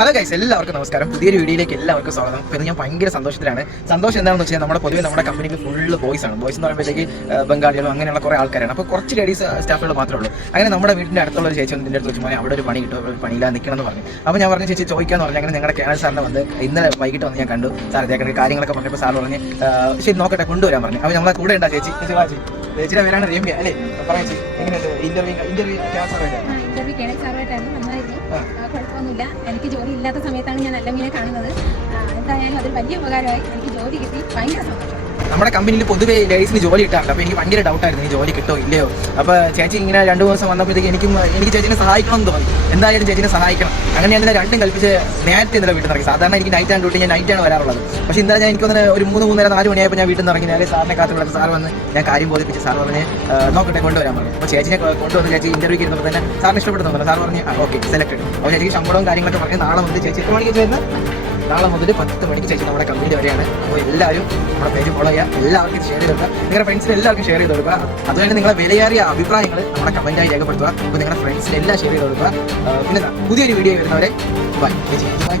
Hello guys, എല്ലാവർക്കും നമസ്കാരം. പുതിയൊരു വീഡിയോയിലേക്ക് എല്ലാവർക്കും സ്വാഗതം. അപ്പോൾ ഞാൻ ഭയങ്കര സന്തോഷത്തിലാണ്. സന്തോഷം എന്താണെന്ന് വെച്ചാൽ നമ്മുടെ കമ്പനിയിൽ ഫുള്ള് ബോയ്സ് ആണ്. ബോയ്സ് എന്ന് പറയുമ്പോഴത്തേക്ക് ബംഗാളികളും അങ്ങനെയുള്ള കുറേ ആൾക്കാരാണ്. അപ്പോൾ കുറച്ച് ലേഡീസ് സ്റ്റാഫുകൾ മാത്രമേ ഉള്ളൂ. അങ്ങനെ നമ്മുടെ വീടിൻ്റെ അടുത്തുള്ള ഒരു ചേച്ചി എൻ്റെ അടുത്ത് വെച്ച് അവിടെ ഒരു പണി കിട്ടും, ഒരു പണിയില്ല നിൽക്കണം എന്ന് പറഞ്ഞു. അപ്പോൾ ഞാൻ പറഞ്ഞു ചേച്ചി ചോദിക്കാന്ന് പറഞ്ഞു. അങ്ങനെ ഞങ്ങളുടെ കേരള സാറിനെ വന്ന് ഇന്നലെ വൈകിട്ട് വന്ന് ഞാൻ കണ്ടു. സാർ ഇതേക്കണ കാര്യങ്ങളൊക്കെ പറഞ്ഞപ്പോൾ സാർ പറഞ്ഞ് ശരി നോക്കട്ടെ കൊണ്ടുവരാൻ പറഞ്ഞു. അപ്പോൾ നമ്മളെ കൂടെ ഉണ്ടാ ചേച്ചി. ചേച്ചിയുടെ പേരാണ് രമ്യ അല്ലേ? പറയാം ചേച്ചി, എങ്ങനെയുണ്ട് ഇന്റർവ്യൂ കുഴപ്പമൊന്നുമില്ല. എനിക്ക് ജോലി ഇല്ലാത്ത സമയത്താണ് ഞാൻ നല്ല മീനെ കാണുന്നത്. എന്തായാലും അതൊരു വലിയ ഉപകാരമായി. എനിക്ക് ജോലി കിട്ടി, ഭയങ്കര സന്തോഷം. നമ്മുടെ കമ്പനിയിൽ പൊതുവെ ലേഡീസിന് ജോലി കിട്ടാറില്ല. അപ്പോൾ എനിക്ക് ഭയങ്കര ഡൗട്ടായിരുന്നു ഈ ജോലി കിട്ടോ ഇല്ലയോ. അപ്പോൾ ചേച്ചി ഇങ്ങനെ 2 ദിവസം വന്നപ്പോഴത്തേക്ക് എനിക്ക് ചേച്ചിനെ സഹായിക്കണം എന്ന് തോന്നി. എന്തായാലും ചേച്ചിനെ സഹായിക്കണം. അങ്ങനെ ഞാൻ രണ്ടും കൽപ്പിച്ച് നേരത്തെ ഇന്നലെ വീട്ടിൽ നിന്ന് ഇറങ്ങി. സാധാരണ എനിക്ക് നൈറ്റാണ് ഡ്യൂട്ടി, ഞാൻ നൈറ്റാണ് വരാറുള്ളത്. പക്ഷേ ഇന്നലെ ഞാൻ എനിക്കൊന്ന് ഒരു 3-4 മണിയായപ്പോൾ ഞാൻ വീട്ടിൽ നിന്ന് ഇറങ്ങി. നേരെ സാറിനെ കാത്തുള്ള സാർ വന്ന് ഞാൻ കാര്യം ബോധിപ്പിച്ച് സാർ പറഞ്ഞ് നോക്കട്ടെ കൊണ്ടുവരാൻ പറഞ്ഞു. അപ്പോൾ ചേച്ചിനെ കൊണ്ടുവന്ന് ചേച്ചി ഇന്റർവ്യൂക്ക് ഇരുന്നപ്പോൾ തന്നെ സാറിന് ഇഷ്ടപ്പെടുന്നു. സാർ പറഞ്ഞ് ഓക്കെ സെലക്ടഡ്. അപ്പോൾ ചേച്ചിക്ക് ശമ്പളവും കാര്യങ്ങളൊക്കെ പറഞ്ഞ് നാളെ മുതൽ ചേച്ചി എത്ര മണിക്ക് വരുന്നത്? നാളെ മുതൽ 10 മണിക്ക് ചേച്ചി നമ്മുടെ കമ്പനി വരെയാണ്. അപ്പോൾ എല്ലാവരും നമ്മുടെ പേജ് ഫോളോ ചെയ്യുക, എല്ലാവർക്കും ഷെയർ ചെയ്ത് കൊടുക്കുക, നിങ്ങളുടെ ഫ്രണ്ട്സിന് എല്ലാവർക്കും ഷെയർ ചെയ്ത് കൊടുക്കുക. അതുപോലെ നിങ്ങളെ വിലയേറിയ അഭിപ്രായങ്ങൾ നമ്മുടെ കമൻറ്റായി രേഖപ്പെടുത്തുക. അപ്പോൾ നിങ്ങളുടെ ഫ്രണ്ട്സിന് എല്ലാം ഷെയർ ചെയ്ത് കൊടുക്കുക. പിന്നെ പുതിയൊരു വീഡിയോ വരുന്നവരെ ബൈ ചേച്ചി. ബൈ.